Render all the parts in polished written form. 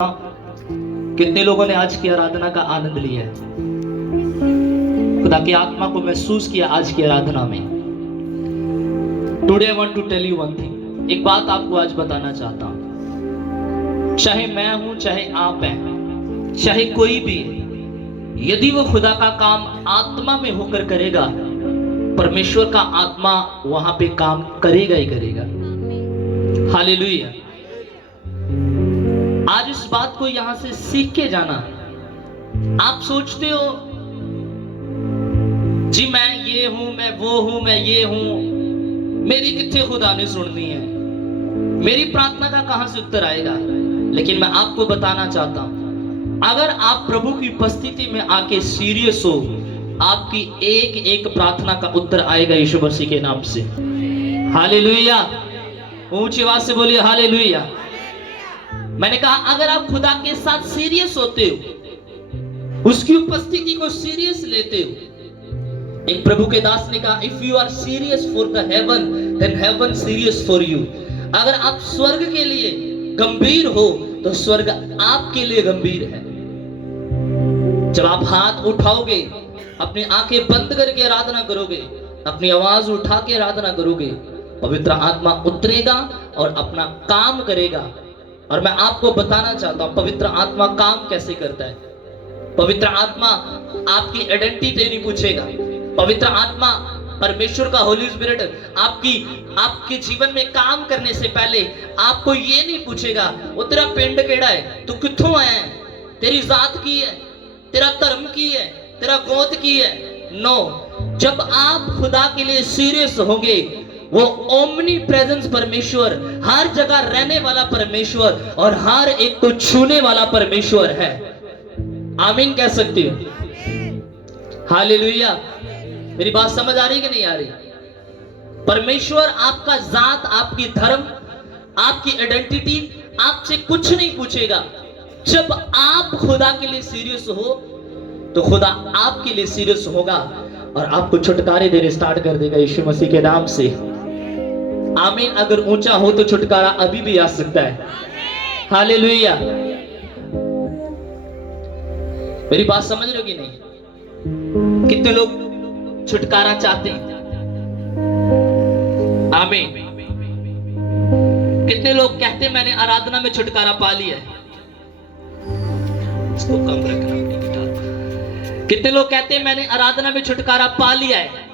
कितने लोगों ने आज की आराधना का आनंद लिया है, खुदा की आत्मा को महसूस किया आज की आराधना में। Today I want to tell you one thing, एक बात आपको आज बताना चाहता हूं। चाहे मैं हूं, चाहे आप हैं, चाहे कोई भी, यदि वो खुदा का काम आत्मा में होकर करेगा, परमेश्वर का आत्मा वहां पे काम करेगा ही करेगा। हालेलुया। आज इस बात को यहां से सीख के जाना। आप सोचते हो जी मैं ये हूं, मैं वो हूं, मैं ये हूं, मेरी कितने खुदा ने सुननी है, मेरी प्रार्थना का कहां से उत्तर आएगा। लेकिन मैं आपको बताना चाहता हूं, अगर आप प्रभु की उपस्थिति में आके सीरियस हो, आपकी एक एक प्रार्थना का उत्तर आएगा यीशु मसीह के नाम से। हालेलुया। ऊंची आवाज से बोलिए हालेलुया। मैंने कहा अगर आप खुदा के साथ सीरियस होते हो, उसकी उपस्थिति को सीरियस लेते हो। एक प्रभु के दास ने कहा, if you are serious for the heaven, then heaven serious for you. अगर आप स्वर्ग के लिए गंभीर हो, तो स्वर्ग आपके लिए गंभीर है। जब आप हाथ उठाओगे, अपनी आंखें बंद करके आराधना करोगे, अपनी आवाज उठा के आराधना करोगे, पवित्र आत्मा उतरेगा और अपना काम करेगा। और मैं आपको बताना चाहता हूं पवित्र आत्मा काम कैसे करता है। पवित्र आत्मा आपकी आइडेंटिटी नहीं पूछेगा। पवित्र आत्मा, परमेश्वर का होली स्पिरिट आपके जीवन में काम करने से पहले आपको ये नहीं पूछेगा वो तेरा पिंड केड़ा है, तू कित्थों आया है, तेरी जात की है, तेरा धर्म की है, तेरा गोत की है। नो, जब आप खुदा के लिए सीरियस होंगे, वो ओमनी प्रेजेंस परमेश्वर, हर जगह रहने वाला परमेश्वर और हर एक को छूने वाला परमेश्वर है। आमीन कह सकते हो? हालेलुया। मेरी बात समझ आ रही कि नहीं आ रही? परमेश्वर आपका जात, आपकी धर्म, आपकी आइडेंटिटी आपसे कुछ नहीं पूछेगा। जब आप खुदा के लिए सीरियस हो, तो खुदा आपके लिए सीरियस होगा और आपको छुटकारे देने स्टार्ट कर देगा यीशु मसीह के नाम से। आमीन। अगर ऊंचा हो तो छुटकारा अभी भी आ सकता है। हालेलुया। मेरी बात समझ रहे हो कि नहीं? कितने लोग छुटकारा चाहते हैं? आमीन। कितने लोग कहते हैं मैंने आराधना में छुटकारा पा लिया है? इसको कम रखना। कितने लोग कहते हैं मैंने आराधना में छुटकारा पा लिया है?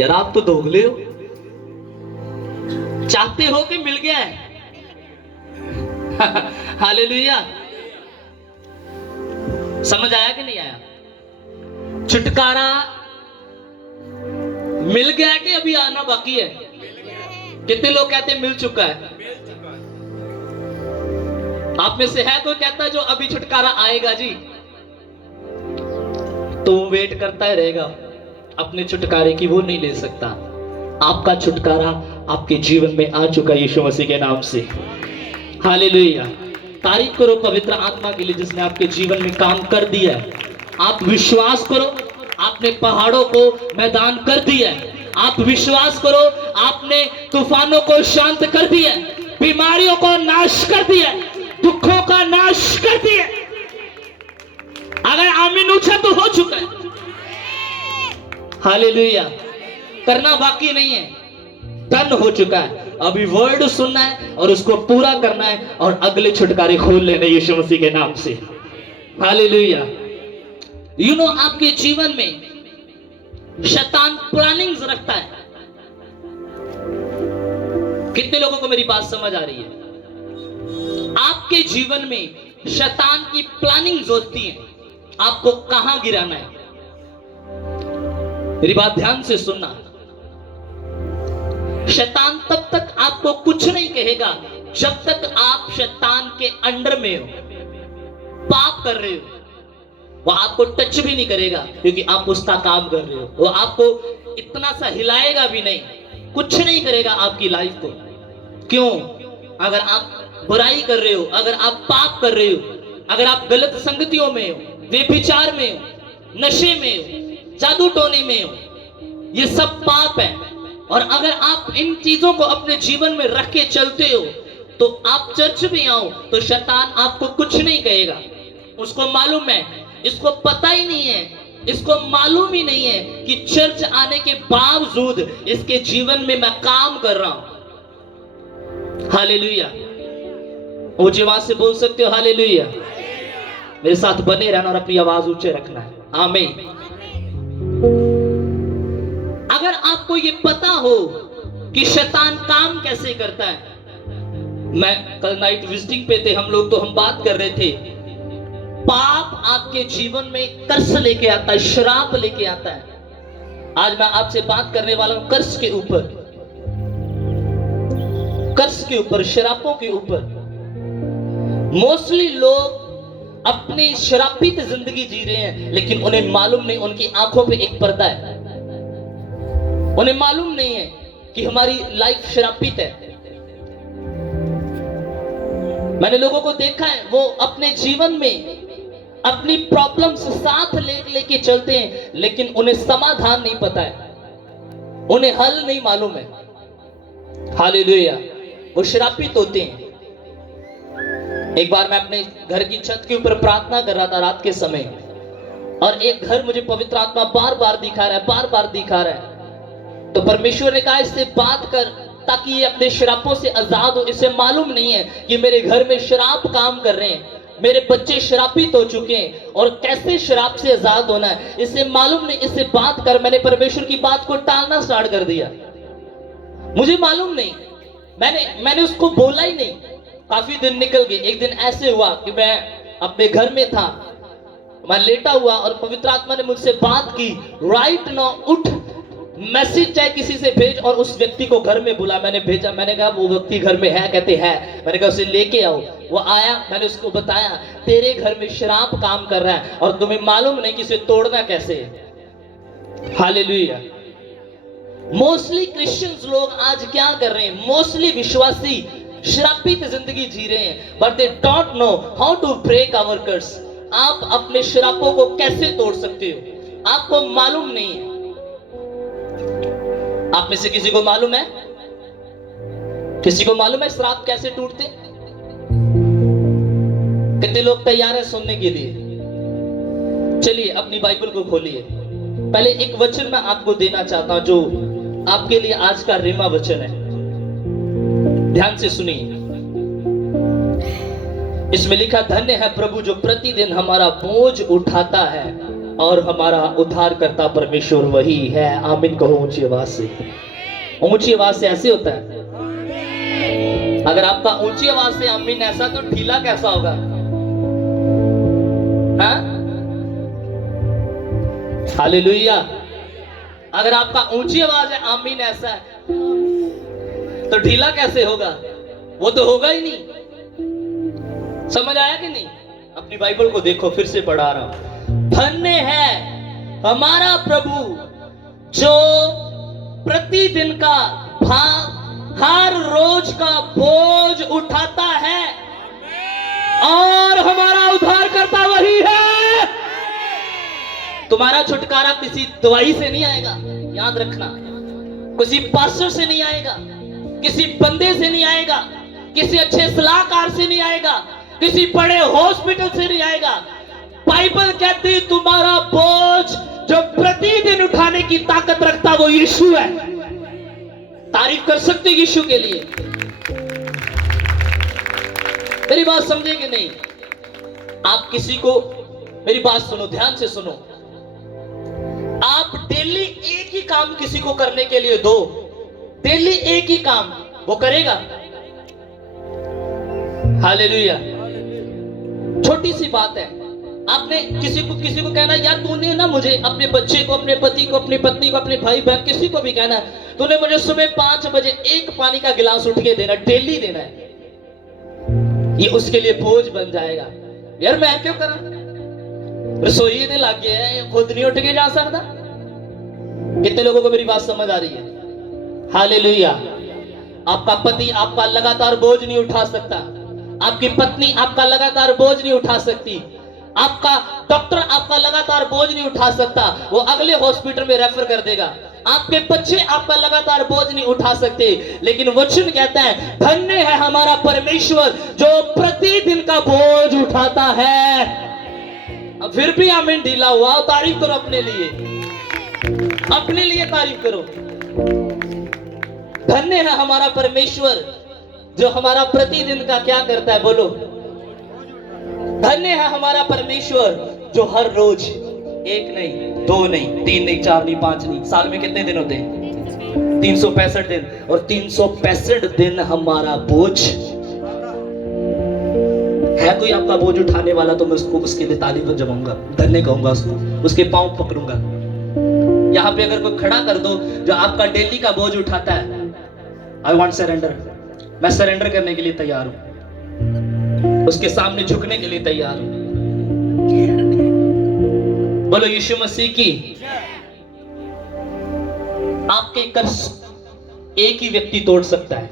यार आप तो दोगले हो। चाहते हो कि मिल गया है? हालेलुया। समझ आया कि नहीं आया? छुटकारा मिल गया कि अभी आना बाकी है? कितने लोग कहते हैं मिल चुका है? आप में से है कोई कहता है जो अभी छुटकारा आएगा जी? तो वेट करता ही रहेगा, अपने छुटकारे की वो नहीं ले सकता। आपका छुटकारा आपके जीवन में आ चुका है यीशु मसीह के नाम से। हालेलुया। तारीफ करो पवित्र आत्मा के लिए जिसने आपके जीवन में काम कर दिया है। आप विश्वास करो, आपने पहाड़ों को मैदान कर दिया है। आप विश्वास करो, आपने तूफानों को शांत कर दिया, बीमारियों को नाश कर दिया, दुखों का नाश कर दिया। अगर आमीन ऊंचा तो हो चुका है। हालेलुया। करना बाकी नहीं है, डन हो चुका है। अभी वर्ड सुनना है और उसको पूरा करना है और अगले छुटकारे खोल लेने यीशु मसीह के नाम से। हालेलुया। यू नो, आपके जीवन में शैतान प्लानिंग्स रखता है। कितने लोगों को मेरी बात समझ आ रही है? आपके जीवन में शैतान की प्लानिंग्स होती है, आपको कहां गिराना है। मेरी बात ध्यान से सुनना। शैतान तब तक आपको कुछ नहीं कहेगा जब तक आप शैतान के अंडर में हो, पाप कर रहे हो। वो आपको टच भी नहीं करेगा क्योंकि आप उसका काम कर रहे हो। वो आपको इतना सा हिलाएगा भी नहीं, कुछ नहीं करेगा आपकी लाइफ को। क्यों? अगर आप बुराई कर रहे हो, अगर आप पाप कर रहे हो, अगर आप गलत संगतियों में हो, व्यभिचार में हो, नशे में हो, जादू टोने में हो, ये सब पाप है। और अगर आप इन चीजों को अपने जीवन में रख के चलते हो, तो आप चर्च में आओ तो शैतान आपको कुछ नहीं कहेगा। उसको मालूम है, इसको पता ही नहीं है, इसको मालूम ही नहीं है कि चर्च आने के बावजूद इसके जीवन में मैं काम कर रहा हूं। हालेलुया। ऊंची आवाज से बोल सकते हो हालेलुया। मेरे साथ बने रहना और अपनी आवाज ऊंचे रखना है। आमीन। अगर आपको ये पता हो कि शैतान काम कैसे करता है, मैं कल नाइट विजिटिंग पे थे हम लोग, तो हम बात कर रहे थे पाप आपके जीवन में कर्स लेके आता है, श्राप लेके आता है। आज मैं आपसे बात करने वाला हूं कर्स के ऊपर, कर्स के ऊपर, श्रापों के ऊपर। मोस्टली लोग अपनी श्रापित जिंदगी जी रहे हैं, लेकिन उन्हें मालूम नहीं, उनकी आंखों पे एक पर्दा है, उन्हें मालूम नहीं है कि हमारी लाइफ श्रापित है। मैंने लोगों को देखा है, वो अपने जीवन में अपनी प्रॉब्लम्स साथ लेके चलते हैं, लेकिन उन्हें समाधान नहीं पता है, उन्हें हल नहीं मालूम है। हालेलुया। वो श्रापित होते हैं। एक बार मैं अपने घर की छत के ऊपर प्रार्थना कर रहा था रात के समय, और एक घर मुझे पवित्र आत्मा बार बार दिखा रहा है, बार बार दिखा रहा है। तो परमेश्वर ने कहा इससे बात कर ताकि ये अपने श्रापों से आजाद हो। इसे मालूम नहीं है कि मेरे घर में श्राप काम कर रहे हैं, मेरे बच्चे श्रापित हो चुके हैं, और कैसे श्राप से आजाद होना है इसे मालूम नहीं। इससे बात कर, मैंने परमेश्वर की बात को टालना स्टार्ट कर दिया। मुझे मालूम नहीं, मैंने उसको बोला ही नहीं। काफी दिन निकल गए। एक दिन ऐसे हुआ कि मैं अपने घर में था, मैं लेटा हुआ और पवित्र आत्मा ने मुझसे बात की, राइट नाउ उठ, मैसेज चाहे किसी से भेज और उस व्यक्ति को घर में बुला। मैंने भेजा, मैंने कहा वो व्यक्ति घर में है, कहते हैं। मैंने कहा उसे लेके आओ। वो आया, मैंने उसको बताया तेरे घर में श्राप काम कर रहा है और तुम्हें मालूम नहीं कि इसे तोड़ना कैसे है। हालेलुया। मोस्टली क्रिश्चियंस लोग आज क्या कर रहे हैं, मोस्टली विश्वासी श्रापित जिंदगी जी रहे हैं, but they don't know how to break our curse. आप अपने श्रापों को कैसे तोड़ सकते हो, आपको मालूम नहीं है। आप में से किसी को मालूम है, किसी को मालूम है श्राप कैसे टूटते? कितने लोग तैयार हैं सुनने के लिए? चलिए अपनी बाइबल को खोलिए। पहले एक वचन मैं आपको देना चाहता हूं जो आपके लिए आज का रेमा वचन है। ध्यान से सुनिए। इसमें लिखा, धन्य है प्रभु जो प्रतिदिन हमारा बोझ उठाता है और हमारा उद्धार करता परमेश्वर वही है। आमीन कहो ऊंची आवाज से। ऊंची आवाज से ऐसे होता है। अगर आपका ऊंची आवाज से आमीन ऐसा, तो ढीला कैसा होगा? हाँ? हालेलुया। अगर आपका ऊंची आवाज है आमीन ऐसा है, तो ढीला कैसे होगा? वो तो होगा ही नहीं। समझ आया कि नहीं? अपनी बाइबल को देखो, फिर से पढ़ा रहा हूं। धन्य है हमारा प्रभु जो प्रतिदिन का हर रोज का बोझ उठाता है और हमारा उद्धार करता वही है। तुम्हारा छुटकारा किसी दवाई से नहीं आएगा, याद रखना। किसी पास्टर से नहीं आएगा, किसी बंदे से नहीं आएगा, किसी अच्छे सलाहकार से नहीं आएगा, किसी बड़े हॉस्पिटल से नहीं आएगा। बाइबल कहती है तुम्हारा बोझ जो प्रतिदिन उठाने की ताकत रखता वो यीशु है। तारीफ कर सकते यीशु के लिए। मेरी बात समझे कि नहीं? आप किसी को, मेरी बात सुनो, ध्यान से सुनो। आप डेली एक ही काम किसी को करने के लिए दो, डेली एक ही काम, वो करेगा? हालेलुया। छोटी सी बात है। आपने किसी को कहना, यार तूने ना मुझे, अपने बच्चे को, अपने पति को, अपनी पत्नी को, अपने भाई बहन, किसी को भी कहना है, तूने मुझे सुबह 5 बजे एक पानी का गिलास उठ के देना, डेली देना है। ये उसके लिए बोझ बन जाएगा। यार मैं क्यों करा, रसोई ने लग गया है, खुद नहीं उठ के जा सकता। कितने लोगों को मेरी बात समझ आ रही है? हालेलुया। आपका पति आपका लगातार बोझ नहीं उठा सकता, आपकी पत्नी आपका लगातार बोझ नहीं उठा सकती, आपका डॉक्टर आपका लगातार बोझ नहीं उठा सकता, वो अगले हॉस्पिटल में रेफर कर देगा। आपके बच्चे आपका लगातार बोझ नहीं उठा सकते, लेकिन वचन कहता है धन्य है हमारा परमेश्वर जो प्रतिदिन का बोझ उठाता है। अब फिर भी आमीन ढीला हुआ, तारीफ करो अपने लिए, अपने लिए तारीफ करो। धन्य है हमारा परमेश्वर जो हमारा प्रतिदिन का क्या करता है, बोलो। धन्य है हमारा परमेश्वर जो हर रोज एक नहीं, दो नहीं, तीन नहीं, चार नहीं, पांच नहीं, साल में कितने दिन होते हैं? 365 दिन, और 365 दिन हमारा बोझ है। कोई आपका बोझ उठाने वाला तो मैं उसको उसके लिए ताली तो जमाऊंगा, धन्य कहूंगा उसको, उसके पांव पकड़ूंगा। यहां पे अगर कोई खड़ा कर दो जो आपका डेली का बोझ उठाता है, आई वॉन्ट सरेंडर, मैं सरेंडर करने के लिए तैयार हूं, उसके सामने झुकने के लिए तैयार हूं। बोलो यीशु मसीह की। आपके कर्ज एक ही व्यक्ति तोड़ सकता है।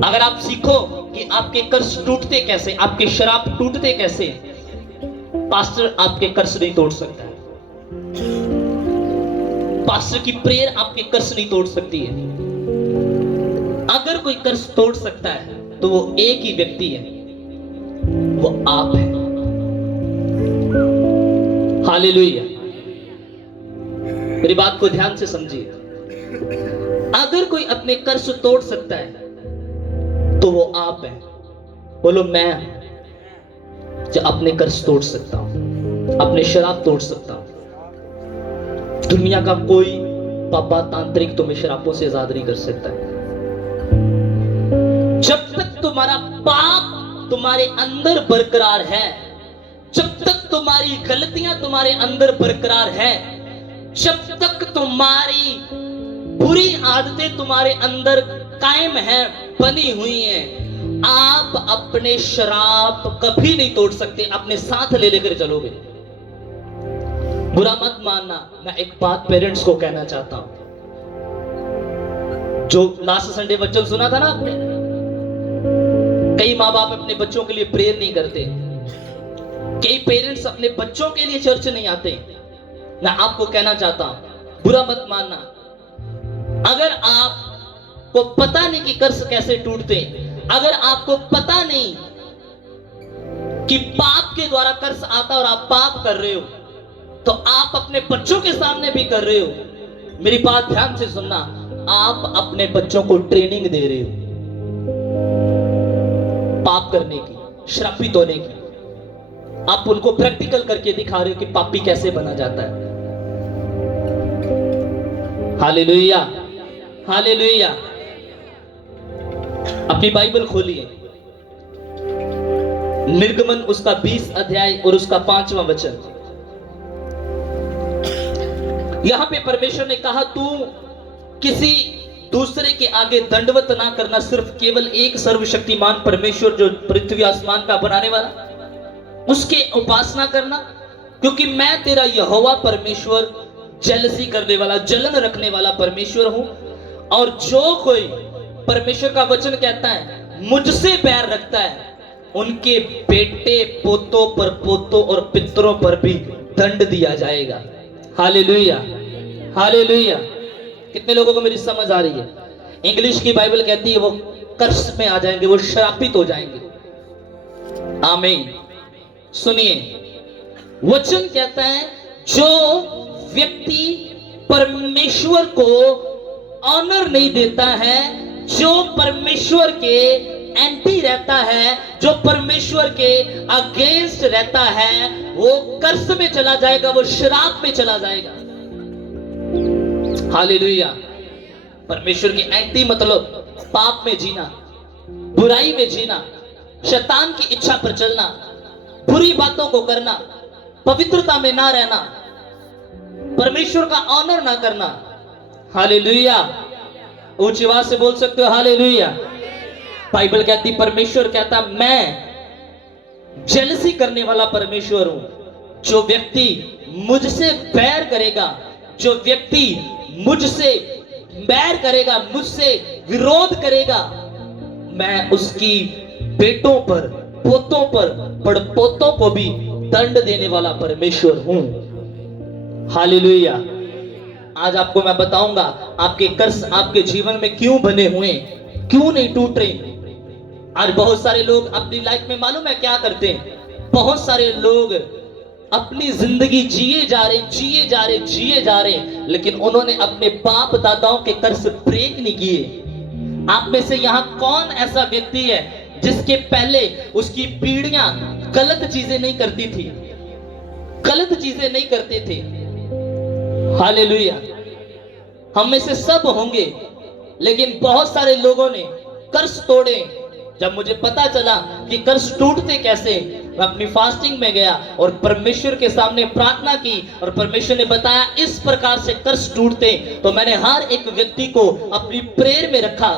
अगर आप सीखो कि आपके कर्ज टूटते कैसे, आपके शराब टूटते कैसे, पास्टर आपके कर्ज नहीं तोड़ सकता है, पास्टर की प्रेयर आपके कर्ज नहीं तोड़ सकती है। अगर कोई कर्ज तोड़ सकता है तो वो एक ही व्यक्ति है, वो आप है। हालेलुया। मेरी बात को ध्यान से समझिए। अगर कोई अपने कर्ज तोड़ सकता है तो वो आप है। बोलो मैं जो अपने कर्ज तोड़ सकता हूं, अपने शराब तोड़ सकता हूं। दुनिया का कोई बाबा तांत्रिक तुम्हें शराबों से आजाद नहीं कर सकता है। जब तक तुम्हारा पाप तुम्हारे अंदर बरकरार है, जब तक तुम्हारी गलतियां तुम्हारे अंदर बरकरार है, जब तक तुम्हारी बुरी आदतें तुम्हारे अंदर कायम है, बनी हुई हैं, आप अपने शराब कभी नहीं तोड़ सकते। अपने साथ ले लेकर चलोगे। बुरा मत मानना, मैं एक बात पेरेंट्स को कहना चाहता हूं। जो लास्ट संडे वचन सुना था ना आपने, कई माँ बाप अपने बच्चों के लिए प्रेयर नहीं करते, कई पेरेंट्स अपने बच्चों के लिए चर्च नहीं आते। मैं आपको कहना चाहता हूं, बुरा मत मानना। अगर आपको पता नहीं कि कर्ज कैसे टूटते, अगर आपको पता नहीं कि पाप के द्वारा कर्ज आता और आप पाप कर रहे हो, तो आप अपने बच्चों के सामने भी कर रहे हो। मेरी बात ध्यान से सुनना, आप अपने बच्चों को ट्रेनिंग दे रहे हो पाप करने की, श्रापित होने की। आप उनको प्रैक्टिकल करके दिखा रहे हो कि पापी कैसे बना जाता है। Hallelujah, hallelujah. अपनी बाइबल खोलिए, निर्गमन उसका 20 अध्याय और उसका 5वां वचन। यहां पे परमेश्वर ने कहा तू किसी दूसरे के आगे दंडवत ना करना, सिर्फ केवल एक सर्वशक्तिमान परमेश्वर जो पृथ्वी आसमान का बनाने वाला, उसके उपासना करना, क्योंकि मैं तेरा यहोवा परमेश्वर जेलसी करने वाला, जलन रखने वाला परमेश्वर हूं। और जो कोई परमेश्वर का वचन कहता है मुझसे बैर रखता है, उनके बेटे पोतों पर, पोतों और पितरों पर भी दंड दिया जाएगा। Hallelujah, hallelujah. कितने लोगों को मेरी समझ आ रही है? इंग्लिश की बाइबल कहती है वो कर्ज में आ जाएंगे, वो श्रापित हो जाएंगे। आमीन। सुनिए, वचन कहता है जो व्यक्ति परमेश्वर को ऑनर नहीं देता है, जो परमेश्वर के एंटी रहता है, जो परमेश्वर के अगेंस्ट रहता है, वो कर्ज में चला जाएगा, वो शराब में चला जाएगा। हालेलुया। परमेश्वर के एंटी मतलब पाप में जीना, बुराई में जीना, शैतान की इच्छा पर चलना, बुरी बातों को करना, पवित्रता में ना रहना, परमेश्वर का ऑनर ना करना। हालेलुया। ऊंची आवाज से बोल सकते हो हालेलुया। बाइबल कहती, परमेश्वर कहता मैं जेलसी करने वाला परमेश्वर हूं। जो व्यक्ति मुझसे बैर करेगा, जो व्यक्ति मुझसे बैर करेगा, मुझसे विरोध करेगा, मैं उसकी बेटों पर, पोतों पर, पड़पोतों को भी दंड देने वाला परमेश्वर हूं। हालेलुया। आज आपको मैं बताऊंगा आपके कर्ज आपके जीवन में क्यों बने हुए, क्यों नहीं टूट रहे। आज बहुत सारे लोग अपनी लाइफ में मालूम है क्या करते हैं, बहुत सारे लोग अपनी जिंदगी जिए जा रहे, लेकिन उन्होंने अपने बाप दादाओं के कर्ज ब्रेक नहीं किए। आप में से यहां कौन ऐसा व्यक्ति है जिसके पहले उसकी पीढ़ियां गलत चीजें नहीं करती थी, गलत चीजें नहीं करते थे? हालेलुया। हम में से सब होंगे, लेकिन बहुत सारे लोगों ने कर्ज तोड़े। जब मुझे पता चला कि कर्ज टूटते कैसे, मैं अपनी फास्टिंग में गया और परमेश्वर के सामने प्रार्थना की और परमेश्वर ने बताया इस प्रकार से कर्ज टूटते। तो मैंने हर एक व्यक्ति को अपनी प्रेयर में रखा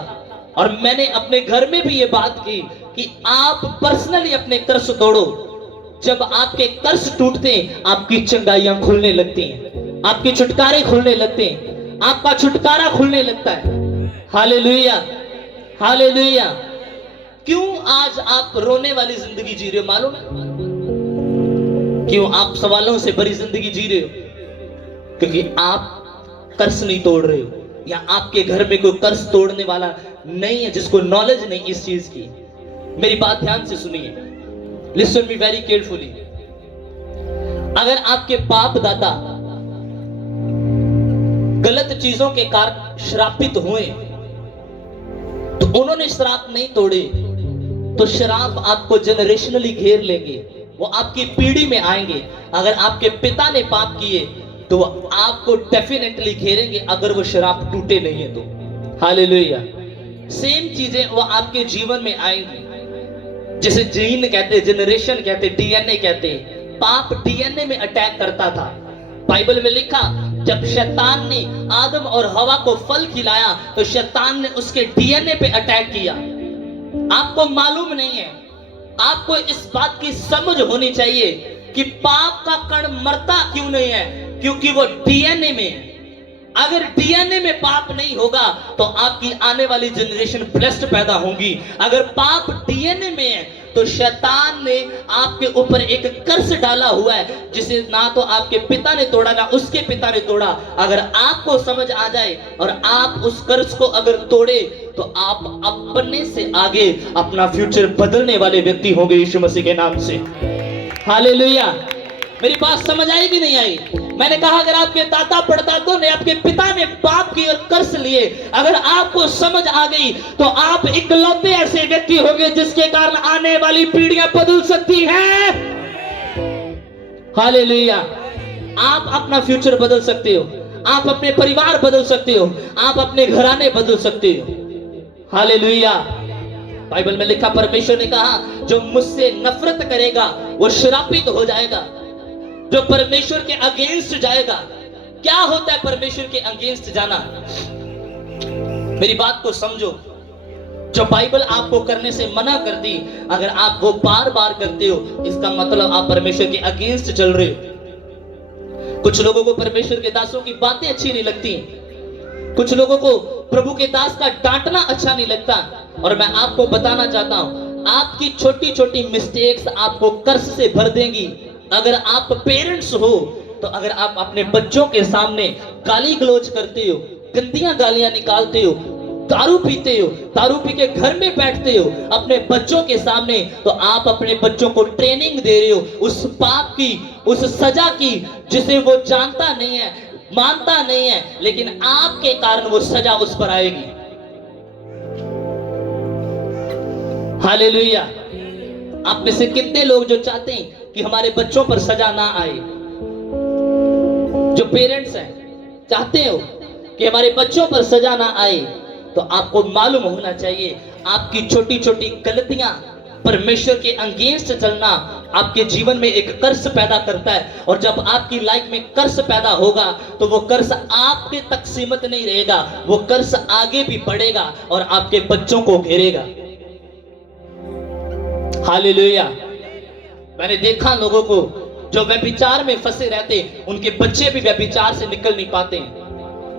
और मैंने अपने घर में भी ये बात की कि आप पर्सनली अपने कर्ज तोड़ो। जब आपके कर्ज टूटते आपकी चंगाइयां खुलने लगती हैं, आपके छुटकारे खुलने लगते हैं, आपका छुटकारा खुलने लगता है। Hallelujah, hallelujah. क्यों आज आप रोने वाली जिंदगी जी रहे हो मालूम है? क्यों आप सवालों से भरी जिंदगी जी रहे हो? क्योंकि आप कर्ज नहीं तोड़ रहे हो, या आपके घर में कोई कर्ज तोड़ने वाला नहीं है जिसको नॉलेज नहीं इस चीज की। मेरी बात ध्यान से सुनिए, लिसन मी वेरी केयरफुली। अगर आपके बाप दादा गलत चीजों के कारण श्रापित हुए तो उन्होंने श्राप नहीं तोड़े, तो श्राप आपको जनरेशनली घेर लेंगे, वो आपकी पीढ़ी में आएंगे। अगर आपके पिता ने पाप किए तो वो आपको डेफिनेटली घेरेंगे, अगर वो श्राप टूटे नहीं है तो। हालेलुया। सेम चीजें वो आपके जीवन में आएंगी, जिसे जीन कहते, जनरेशन कहते, डीएनए कहते। पाप डीएनए में अटैक करता था। बाइबल में लिखा, जब शैतान ने आदम और हवा को फल खिलाया तो शैतान ने उसके डीएनए पे अटैक किया। आपको मालूम नहीं है, आपको इस बात की समझ होनी चाहिए कि पाप का कण मरता क्यों नहीं है, क्योंकि वो डीएनए में है। अगर डीएनए में पाप नहीं होगा तो आपकी आने वाली जनरेशन ब्लेस्ड पैदा होंगी। अगर पाप डीएनए में है तो शैतान ने आपके ऊपर एक कर्ज डाला हुआ है, जिसे ना तो आपके पिता ने तोड़ा ना उसके पिता ने तोड़ा। अगर आपको समझ आ जाए और आप उस कर्ज को अगर तोड़े तो आप अपने से आगे अपना फ्यूचर बदलने वाले व्यक्ति होंगे यीशु मसीह के नाम से। हालेलुया। मेरी बात समझ आई कि नहीं आई? मैंने कहा अगर आपके दादा परदादों ने, आपके पिता ने पाप की और कर्ज लिए, अगर आपको समझ आ गई तो आप इकलौते ऐसे व्यक्ति होंगे जिसके कारण आने वाली पीढ़ियां बदल सकती हैं। हालेलुया। आप अपना फ्यूचर बदल सकते हो, आप अपने परिवार बदल सकते हो, आप अपने घराने बदल सकते हो। हालेलुया। बाइबल में लिखा, परमेश्वर ने कहा जो मुझसे नफरत करेगा वो श्रापित हो जाएगा, जो परमेश्वर के अगेंस्ट जाएगा। क्या होता है परमेश्वर के अगेंस्ट जाना? मेरी बात को समझो। जो बाइबल आपको करने से मना कर दी, अगर आप वो बार बार करते हो, इसका मतलब आप परमेश्वर के अगेंस्ट चल रहे हो। कुछ लोगों को परमेश्वर के दासों की बातें अच्छी नहीं लगती, कुछ लोगों को प्रभु के दास का डांटना अच्छा नहीं लगता। और मैं आपको बताना चाहता हूं, आपकी छोटी छोटी मिस्टेक्स आपको कर्ज से भर देंगी। अगर आप पेरेंट्स हो तो अगर आप अपने बच्चों के सामने गाली गलौज करते हो, गंदियां गालियां निकालते हो, दारू पीते हो, दारू पी के घर में बैठते हो अपने बच्चों के सामने, तो आप अपने बच्चों को ट्रेनिंग दे रहे हो उस पाप की, उस सजा की जिसे वो जानता नहीं है, मानता नहीं है, लेकिन आपके कारण वो सजा उस पर आएगी। हालेलुया। आप में से कितने लोग जो चाहते हैं कि हमारे बच्चों पर सजा ना आए? जो पेरेंट्स हैं चाहते हो कि हमारे बच्चों पर सजा ना आए, तो आपको मालूम होना चाहिए आपकी छोटी छोटी गलतियां, परमेश्वर के अगेंस्ट चलना आपके जीवन में एक कर्ज पैदा करता है। और जब आपकी लाइफ में कर्ज पैदा होगा तो वो कर्ज आपके तक सीमित नहीं रहेगा, वो कर्ज आगे भी बढ़ेगा और आपके बच्चों को घेरेगा। हालेलुया। मैंने देखा लोगों को जो व्यभिचार में फंसे रहते, उनके बच्चे भी व्यभिचार से निकल नहीं पाते।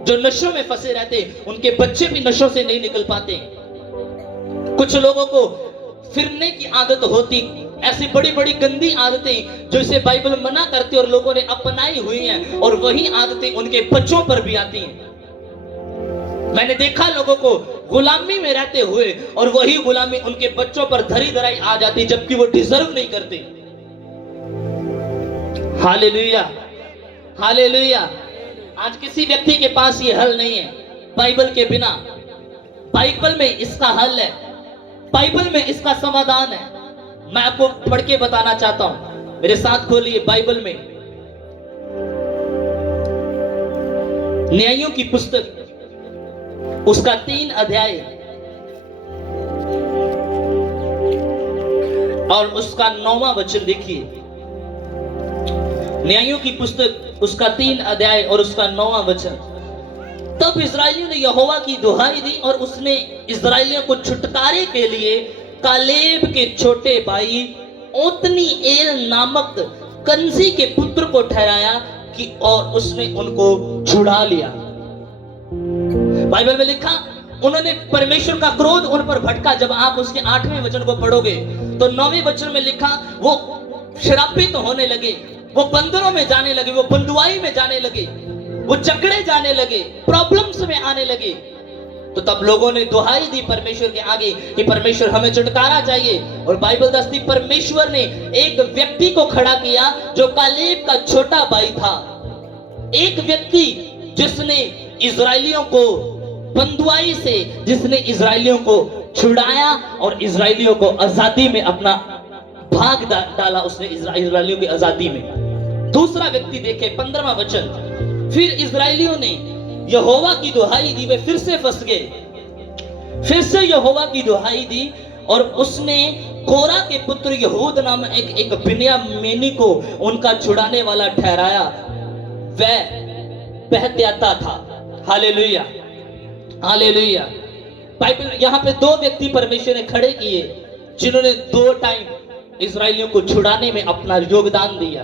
जो नशों में फंसे रहते, उनके बच्चे भी नशों से नहीं निकल पाते। कुछ लोगों को फिरने की आदत होती, ऐसी बड़ी बड़ी गंदी आदतें जो इसे बाइबल मना करती है और लोगों ने अपनाई हुई हैं, और वही आदतें उनके बच्चों पर भी आती हैं। मैंने देखा लोगों को गुलामी में रहते हुए और वही गुलामी उनके बच्चों पर धरी धराई आ जाती, जबकि वो डिजर्व नहीं करते। Hallelujah, hallelujah. आज किसी व्यक्ति के पास ये हल नहीं है बाइबल के बिना। बाइबल में इसका हल है, बाइबल में इसका समाधान है। मैं आपको पढ़ के बताना चाहता हूं, मेरे साथ खोलिए बाइबल में न्यायों की पुस्तक, उसका 3 अध्याय और उसका 9वां वचन देखिए। न्यायों की पुस्तक उसका 3 अध्याय और उसका 9वां वचन। तब इस्राएलियों ने यहोवा की दुहाई दी और उसने इस्राएलियों को छुटकारे के लिए कालेब के छोटे भाई ओतनीएल नामक कंजी के पुत्र को ठहराया कि और उसने उनको छुड़ा लिया। बाइबल में लिखा, उन्होंने परमेश्वर का क्रोध उन पर भटका। जब आप उसके 8वें वचन को पढ़ोगे तो 9वें वचन में लिखा, वो श्रापित होने लगे, वो बंदरों में जाने लगे, वो बंदुआई में जाने लगे, वो चकड़े जाने लगे, प्रॉब्लम्स में आने लगे। तो तब लोगों ने दुहाई दी परमेश्वर के आगे कि परमेश्वर हमें छुटकारा चाहिए। और बाइबल दस्ती परमेश्वर ने एक व्यक्ति को खड़ा किया जो कालेब का छोटा भाई था, एक व्यक्ति जिसने इजरायलियों को बंदुआई से, जिसने इजरायलियों को छुड़ाया और इजरायलियों को आजादी में अपना भाग डाला, उसने इजरायलियों की आजादी में। दूसरा व्यक्ति देखे 15वां वचन, फिर इजरायलियों ने यहोवा की दुहाई दी, वे फिर से फंस गए, फिर से यहोवा की दुहाई दी और उसने कोरा के पुत्र यहूद नाम एक बिन्यामीनी को उनका छुड़ाने वाला ठहराया। वह बहत्याता था। Hallelujah, hallelujah. बाइबल यहाँ पे 2 व्यक्ति परमेश्वर ने खड़े किए जिन्होंने 2 टाइम इजरायलियों को छुड़ाने में अपना योगदान दिया।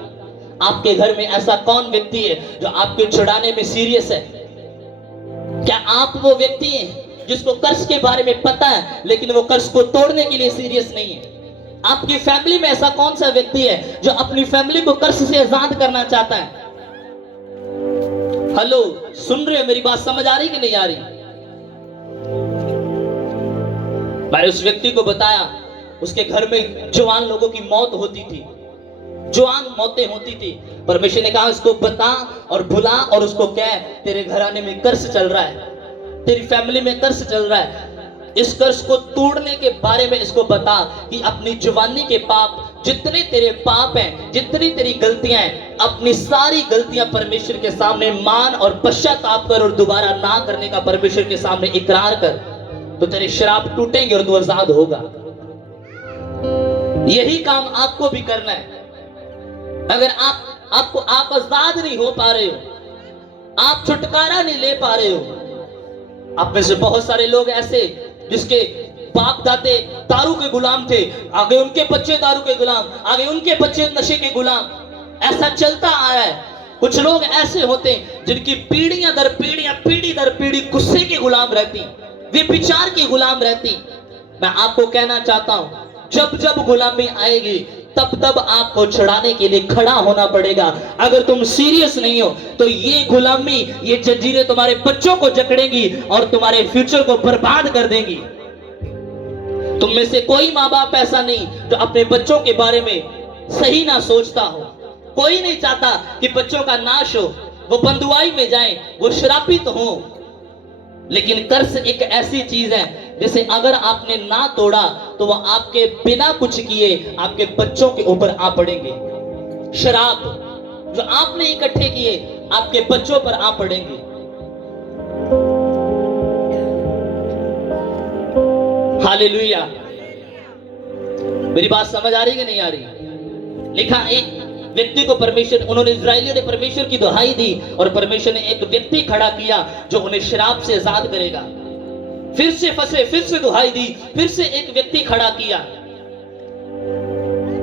आपके घर में ऐसा कौन व्यक्ति है जो आपके छुड़ाने में सीरियस है? क्या आप वो व्यक्ति हैं जिसको कर्ज के बारे में पता है लेकिन वो कर्ज को तोड़ने के लिए सीरियस नहीं है? आपकी फैमिली में ऐसा कौन सा व्यक्ति है जो अपनी फैमिली को कर्ज से आजाद करना चाहता है? हेलो, सुन रहे हो? मेरी बात समझ आ रही कि नहीं आ रही? मैंने उस व्यक्ति को बताया, उसके घर में जवान लोगों की मौत होती थी, जवान मौतें होती थी। परमेश्वर ने कहा इसको बता और बुला और उसको कह, तेरे घराने में कर्ज चल रहा है, तेरी फैमिली में कर्ज चल रहा है, इस कर्ज को तोड़ने के बारे में इसको बता कि अपनी जवानी के पाप, जितने तेरे पाप हैं, जितनी तेरी गलतियां हैं, अपनी सारी गलतियां परमेश्वर के सामने मान और पश्चाताप कर और दोबारा ना करने का परमेश्वर के सामने इकरार कर, तो तेरे श्राप टूटेंगे और तू आजाद होगा। यही काम आपको भी करना है। अगर आप आजाद नहीं हो पा रहे हो, आप छुटकारा नहीं ले पा रहे हो। आप में से बहुत सारे लोग ऐसे जिसके बाप दादे दारू के गुलाम थे, आगे उनके बच्चे दारू के गुलाम, आगे उनके बच्चे नशे के गुलाम, ऐसा चलता आया है। कुछ लोग ऐसे होते हैं जिनकी पीढ़ियां दर पीढ़ियां, पीढ़ी दर पीढ़ी गुस्से के गुलाम रहती, विचार की गुलाम रहती। मैं आपको कहना चाहता हूं, जब जब गुलामी आएगी तब तब आपको छुड़ाने के लिए खड़ा होना पड़ेगा। अगर तुम सीरियस नहीं हो तो ये गुलामी, ये जंजीरें तुम्हारे बच्चों को जकड़ेंगी और तुम्हारे फ्यूचर को बर्बाद कर देंगी। तुम में से कोई माँ बाप ऐसा नहीं जो अपने बच्चों के बारे में सही ना सोचता हो। कोई नहीं चाहता कि बच्चों का नाश हो, वो बंदुआई में जाएं, वो श्रापित हो। लेकिन कर्ज एक ऐसी चीज है जिसे अगर आपने ना तोड़ा तो वह आपके बिना कुछ किए आपके बच्चों के ऊपर आ पड़ेंगे। शराब जो आपने इकट्ठे किए आपके बच्चों पर आ पड़ेंगे। हालेलुया। मेरी बात समझ आ रही है कि नहीं आ रही? लिखा, एक व्यक्ति को परमेश्वर, उन्होंने इजरायलियों ने परमेश्वर की दुहाई दी और परमेश्वर ने एक व्यक्ति खड़ा किया जो उन्हें शराब से आजाद करेगा। फिर से फंसे, फिर से दुहाई दी, फिर से एक व्यक्ति खड़ा किया।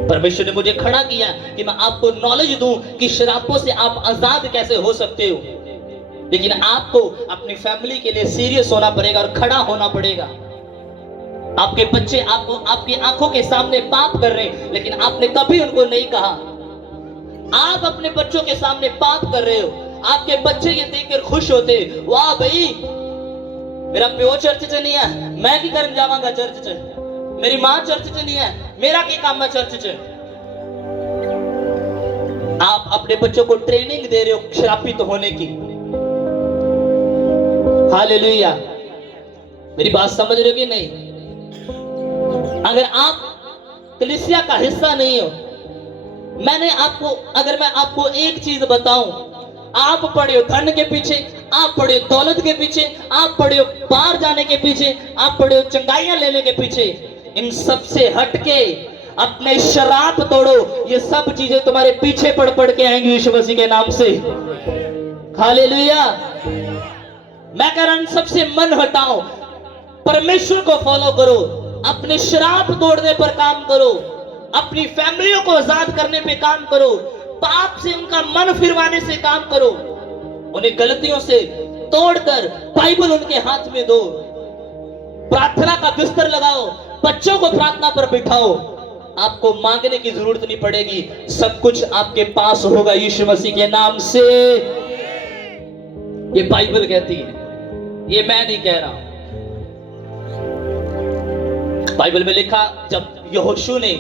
परमेश्वर ने मुझे खड़ा किया कि मैं आपको नॉलेज दूं कि शराबों से आप आजाद कैसे हो सकते हो। लेकिन आपको अपनी फैमिली के लिए सीरियस होना पड़ेगा और खड़ा होना पड़ेगा। आपके बच्चे आपको आपकी आंखों के सामने पाप कर रहे हैं, लेकिन आपने कभी उनको नहीं कहा। आप अपने बच्चों के सामने पाप कर रहे हो, आपके बच्चे ये देखकर खुश होते, वाह भाई मेरा प्यो चर्च च नहीं है, मैं की करन जावांगा चर्च च, मेरी मां चर्च च नहीं है, मेरा क्या काम है चर्च च। आप अपने बच्चों को ट्रेनिंग दे रहे हो श्रापित होने की। हालेलुया, मेरी बात समझ रहे हो कि नहीं? अगर आप कलीसिया का हिस्सा नहीं हो, अगर मैं आपको एक चीज बताऊं, आप पड़े हो धन के पीछे, आप पड़े हो दौलत के पीछे, आप पड़े हो बाहर जाने के पीछे, आप पड़े हो चंगाइयां लेने के पीछे, इन सब से हटके अपने शराब तोड़ो। ये सब चीजें तुम्हारे पीछे पड़ पड़ के आएंगी यीशु मसीह के नाम से। हालेलुया। मैं कह रहा हूं सबसे मन हटाओ, परमेश्वर को फॉलो करो, अपने शराब तोड़ने पर काम करो, अपनी फैमिलियों को आजाद करने पे काम करो, पाप से उनका मन फिरवाने से काम करो, उन्हें गलतियों से तोड़कर बाइबल उनके हाथ में दो, प्रार्थना का बिस्तर लगाओ, बच्चों को प्रार्थना पर बिठाओ। आपको मांगने की जरूरत नहीं पड़ेगी, सब कुछ आपके पास होगा यीशु मसीह के नाम से। ये बाइबल कहती है, ये मैं नहीं कह रहा। बाइबल में लिखा, जब यहोशू ने